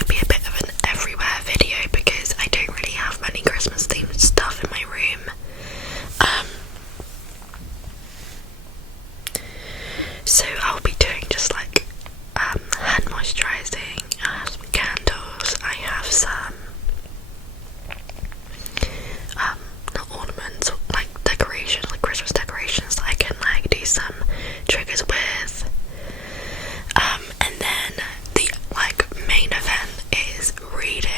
might be a bit of an everywhere video because I don't really have many Christmas themed stuff in my room. So I'll be doing just like hand moisturising. I have some candles, I have some not ornaments, like decorations, like Christmas decorations that I can like do some triggers with. And then the like main event is reading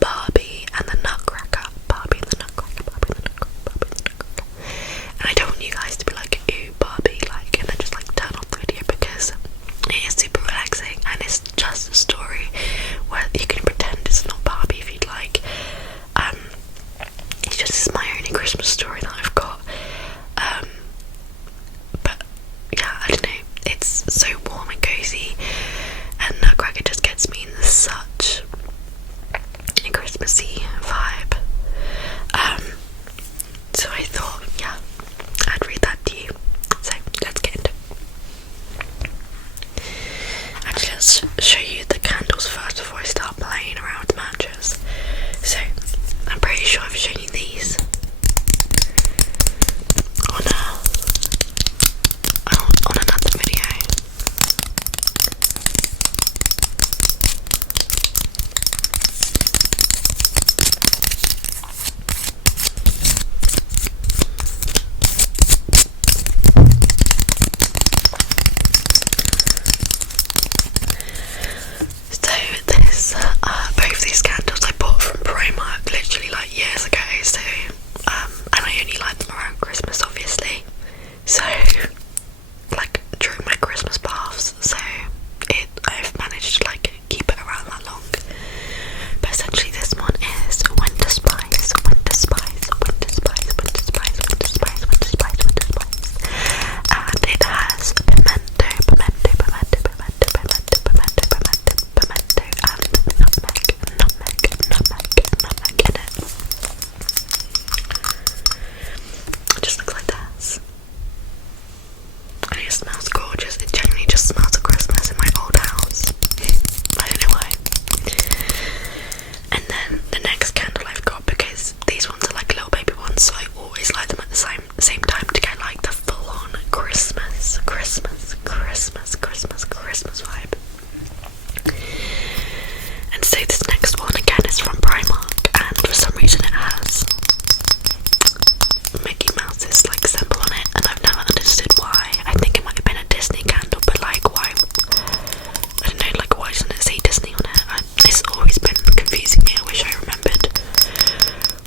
Barbie and the Nutcracker. Barbie and the Nutcracker, Barbie and the Nutcracker, Barbie and the Nutcracker. And I don't want you guys to be like, ooh, Barbie, like, and then just like turn off the video because it is super relaxing and it's just a story where you can pretend it's not Barbie if you'd like. It's just my only Christmas story that I've got. But yeah, I don't know, it's so warm and cozy, and Nutcracker just gets me in such a Christmassy vibe. So I thought, yeah, I'd read that to you. So let's get into it. Actually, let's show you the candles first before I start playing around with the matches. So I'm pretty sure I've shown you these on another video. So both these candles I bought from Primark literally like years ago, so and I only like them around Christmas obviously, so like during my Christmas baths, so I've managed to like keep it around that long. But essentially this one is Winter Spice, Winter Spice, Winter Spice, Winter Spice, Winter Spice, Winter Spice, Winter Spice, and it has pimento, pimento, pimento, pimento, pimento, pimento, pimento, pimento, and nutmeg in it. It just looks like this. And it smells gorgeous. It genuinely just smells of Christmas in my old house. I don't know why. And then the next candle I've got, because these ones are like little baby ones, so I always light them at the same time to get like the full-on Christmas vibe. And so this next one again is from Primark, and for some reason it has Mickey Mouse's like symbol on it, and I've never understood why. I think it might have been a Disney candle, but like why? I don't know, like why doesn't it say Disney on it? It's always been confusing me. I wish I remembered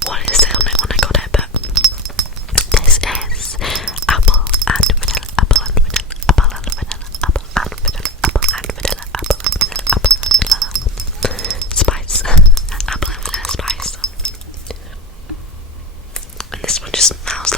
what it said on it when I got it, but this is apple and vanilla, apple and vanilla, apple and vanilla, apple and vanilla, apple and vanilla, apple and vanilla, apple and vanilla spice, apple and vanilla spice. And this one just smells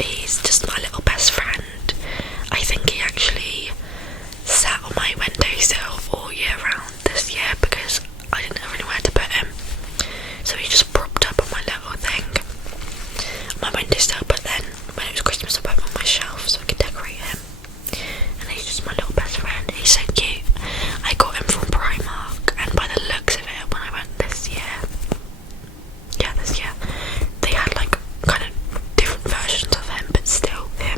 he's just my little best friend. I think he actually sat on my windowsill all year round this year because I didn't have anywhere to put him. So he just propped up on my little thing, my windowsill, but then when it was Christmas I put him on my shelf so I could decorate him. And he's just my little best friend. He's so cute. I got him from Primark, and by the looks of it, when I went this year, they had like kind of different versions of him, but still him.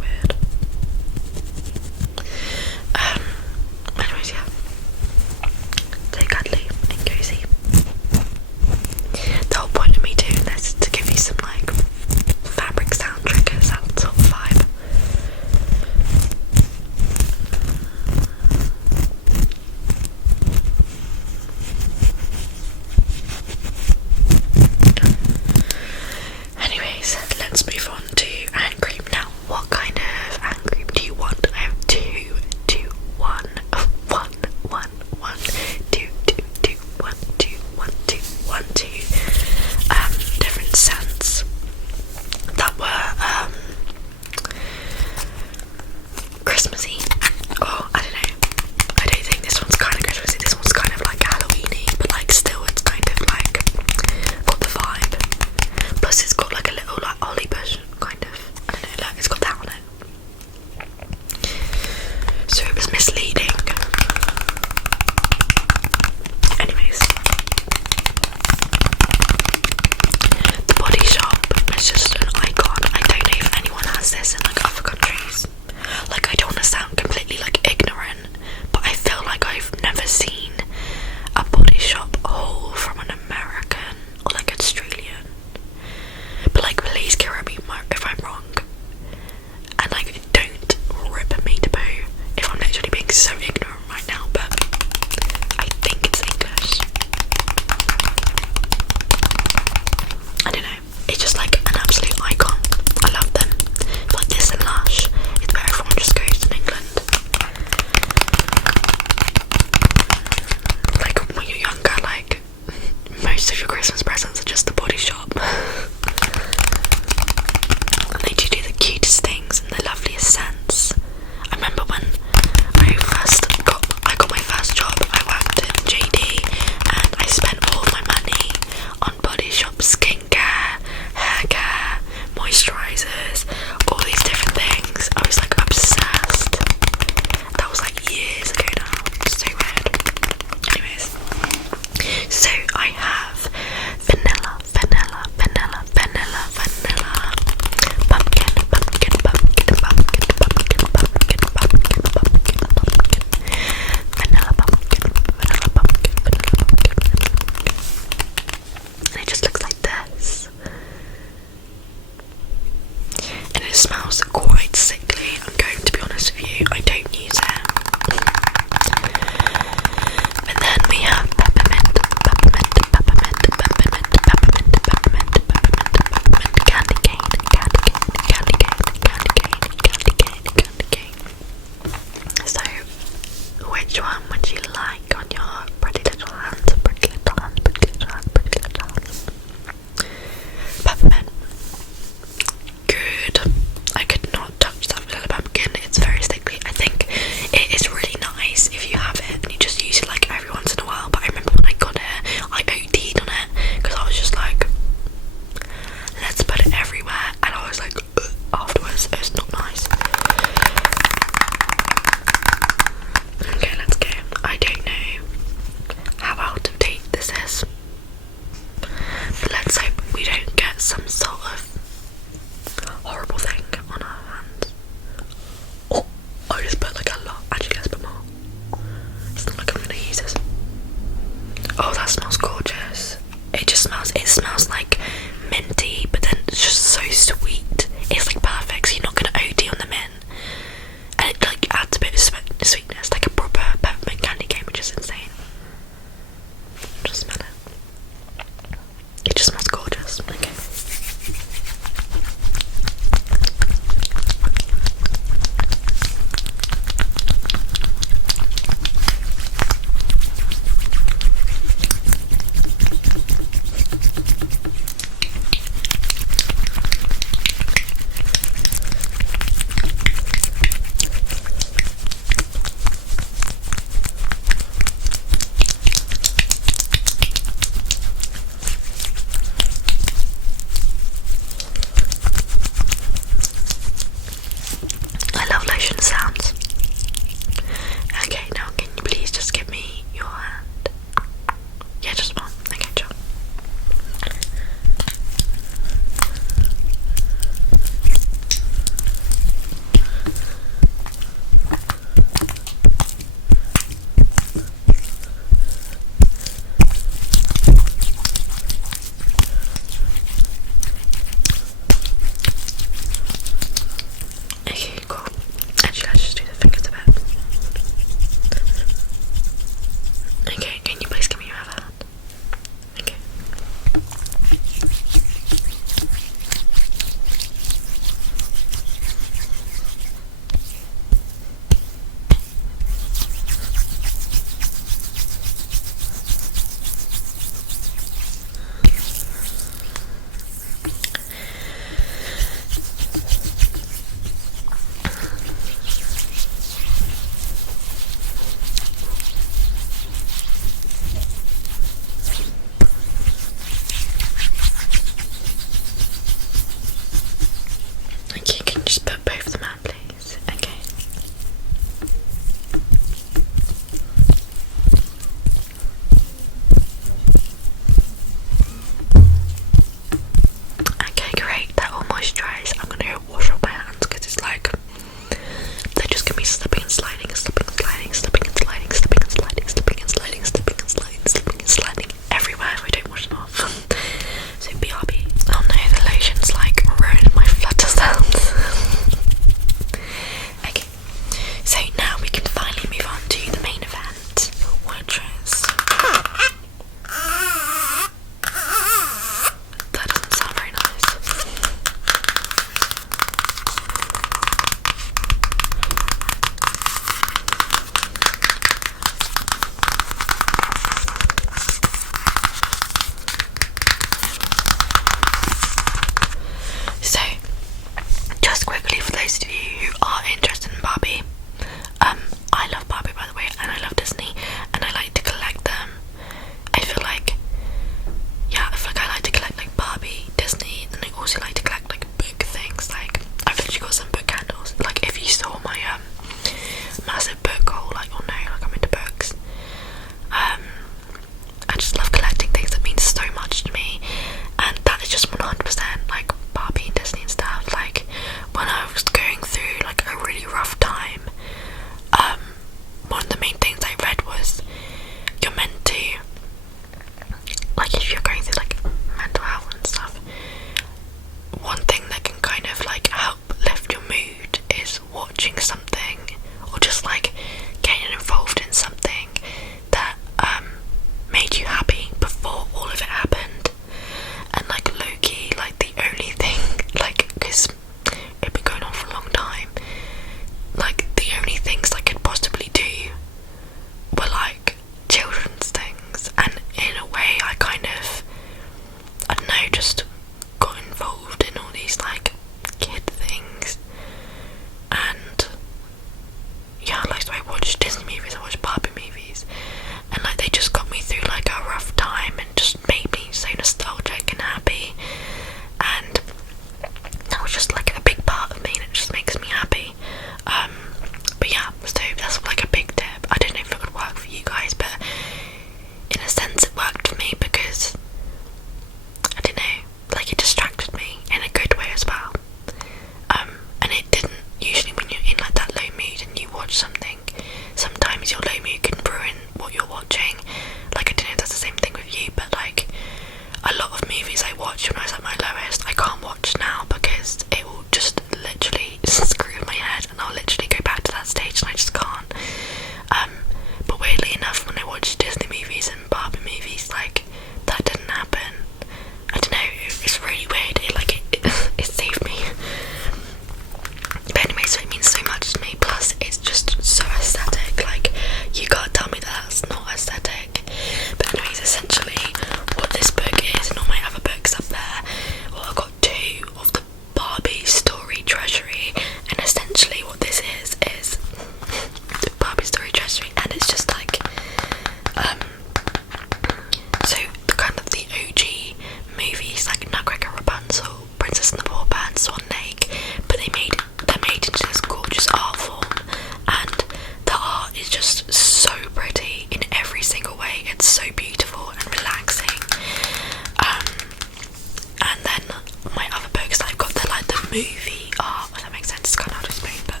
movie art, if that makes sense. It's kind of hard to explain, but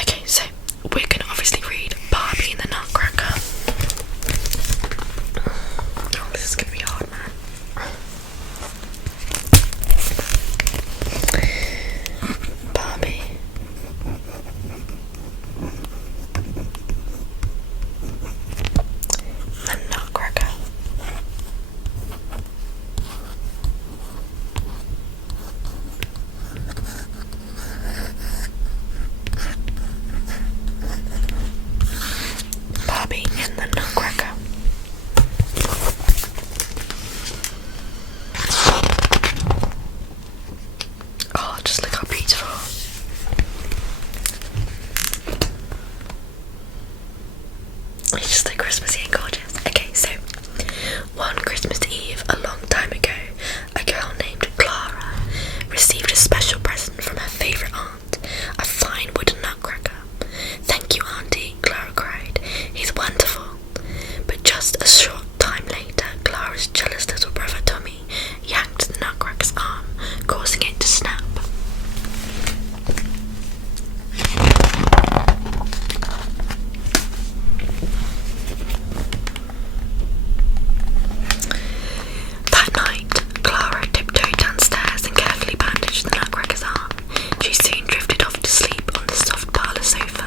okay, so we're gonna obviously read Barbie and the Nutcracker. Oh, this is gonna be hard, man. Barbie. The Nutcracker. Barbie and the Nutcracker. Oh, just look how beautiful. It's just so Christmassy and gorgeous. Okay, so one Christmas Eve a long time ago, a girl named Clara received a special present from her favourite aunt, a fine wooden nutcracker. "Thank you, Auntie," Clara cried. "He's wonderful." But just a short time later, Clara's jealous little brother Tommy yanked the nutcracker's arm, causing it to snap. That night, Clara tiptoed downstairs and carefully bandaged the nutcracker's arm. She soon drifted off to sleep on the soft parlour sofa.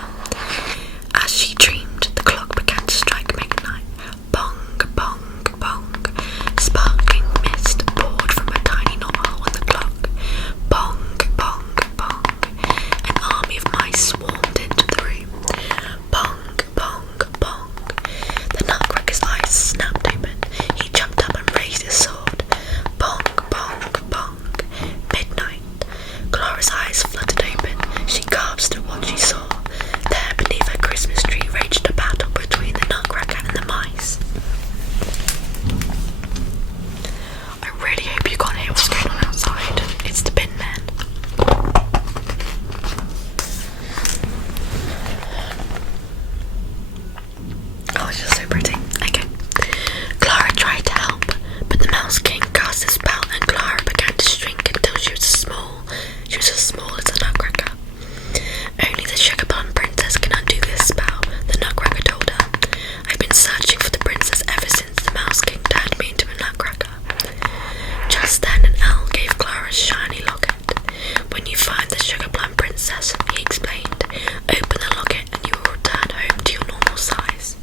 As she dreamed, the clock began to strike midnight. Bong, bong, bong. Sparkling mist poured from a tiny knothole in the clock. Bong, bong, bong. An army of mice swarmed into the room. Bong, bong, bong. The nutcracker's eyes snapped open. He jumped up and raised his sword. Bong, bong, bong. Midnight. Clara's eyes fluttered open. She gasped at what she saw. There, beneath her Christmas tree, raged a battle between the nutcracker and the mice. I really hope you can't hear what's going on outside. It's the bin men. Oh, it's just so pretty. Okay. Clara tried to help, but the Mouse King cast his spell and Clara began to shrink until she was as small as a nutcracker. "Only the Sugar Plum Princess can undo this spell," the nutcracker told her. "I've been searching for the princess ever since the Mouse King turned me into a nutcracker." Just then an owl gave Clara a shiny locket. "When you find the Sugar Plum Princess," he explained, "open the locket and you will return home to your normal size."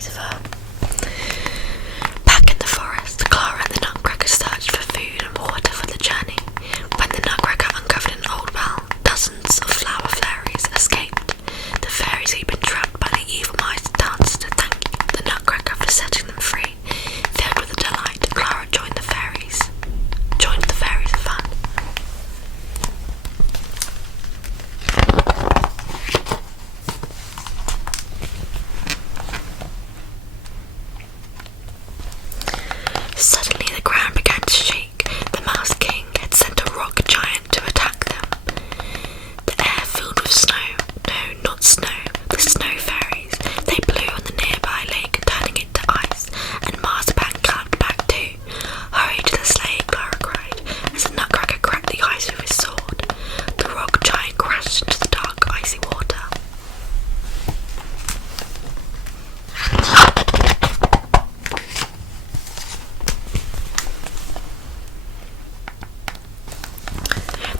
memories of her. Back in the forest, Clara and the Nutcracker searched for food and water for the journey. When the Nutcracker uncovered an old well, dozens of flower fairies escaped. The fairies who'd been trapped by the evil mice danced to thank the Nutcracker for setting them free. Filled with delight, Clara joined the fairies fun. Suddenly the ground began to shake. The Mouse King had sent a rock giant to attack them. The air filled with snow. No, not snow. The snow fairies. They blew on the nearby lake, turning it to ice, and Marzipan clapped back too. Hurry to the sleigh, Clara cried, as the Nutcracker cracked the ice with his sword. The rock giant crashed into the dark, icy water.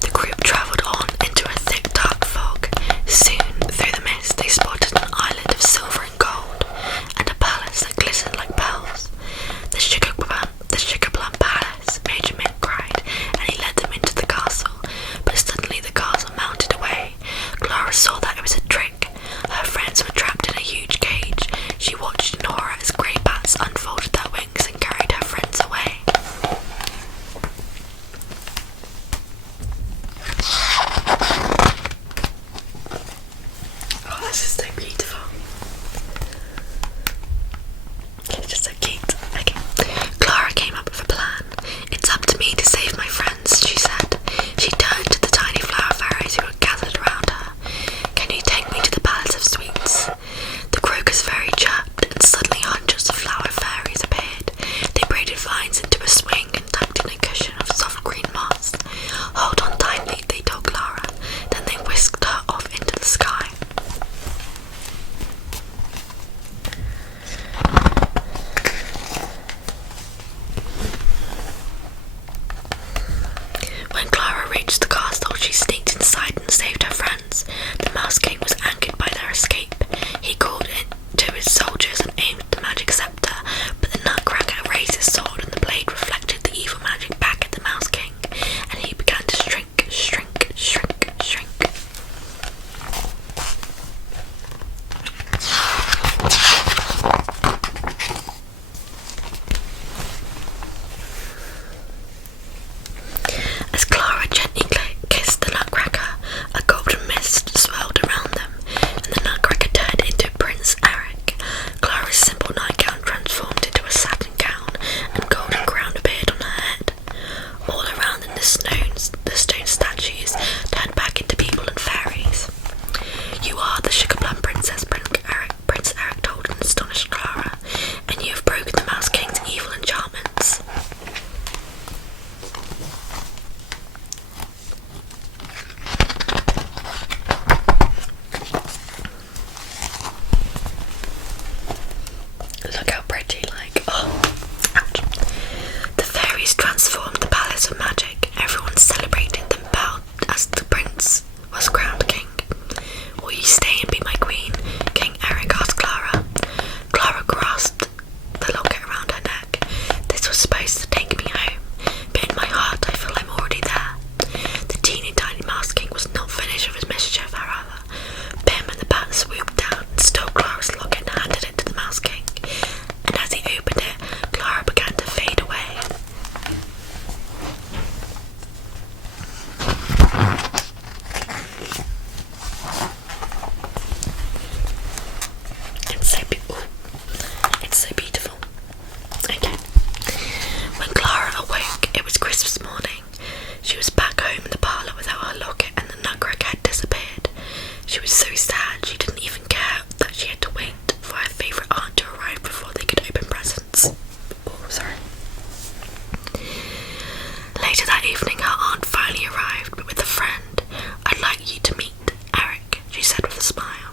The group travelled on into a thick, dark fog. Soon, through the mist, they spotted an island of silver and gold, and a palace that glistened like pearls. The Sugar Plum Palace, Major Mint cried, and he led them into the castle. But suddenly the castle melted away. Clara saw that it was a trick. Her friends were trapped in a huge cage. She watched in horror as grey bats unfolded their wings and carried her friends away. Oh, this is so beautiful. It's just so cute. Okay. Clara came up with a plan. It's up to me to save my friends, she said. She turned to the tiny flower fairies who were gathered around her. Can you take me to the Palace of Sweets? The crocus fairy chirped, and suddenly hundreds of flower fairies appeared. They braided vines into a swing and tucked in a cushion of soft green moss. Hold on tightly, they told Clara. Then they whisked her off into the sky. When Clara reached the castle, she sneaked inside and saved her friends. The Mouse King was angered by their escape. He called to his soldiers and aimed the magic scepter, but the Nutcracker raised his sword and the blade reflected the evil magic back at the Mouse King, and he began to shrink, shrink, shrink, shrink. As Clara gently kissed the Nutcracker, a golden mist swirled around them, and the Nutcracker turned into Prince Eric. Clara's simple nightgown transformed into a satin gown, and golden crown appeared on her head. All around them the stone statues turned back into people and fairies. You are the Sugar Plum Princess, Prince Eric told an astonished Clara, and you have broken the Mouse King's evil enchantments. Look how pretty, like, oh, ouch. The fairies transformed the palace with magic. Everyone celebrated and bowed as the prince was crowned king. Will you stay and be my queen? King Eric asked Clara. Clara grasped the locket around her neck. This was supposed to take me home, but in my heart I feel I'm already there. The teeny tiny Mouse King was not finished with his mischief, however. Pim and the bat swooped down and stole Clara's locket and handed it to the Mouse King. And as he opened it, Clara began to fade away. It's so beautiful. Okay. When Clara awoke, it was Christmas morning. She was back home in the parlour without her locket, and the Nutcracker had disappeared. She was so sad she didn't even care that she had to wait for her favourite aunt to arrive before they could open presents. Oh, sorry. Later that evening, her aunt finally arrived, but with a friend. I'd like you to meet Eric, she said with a smile.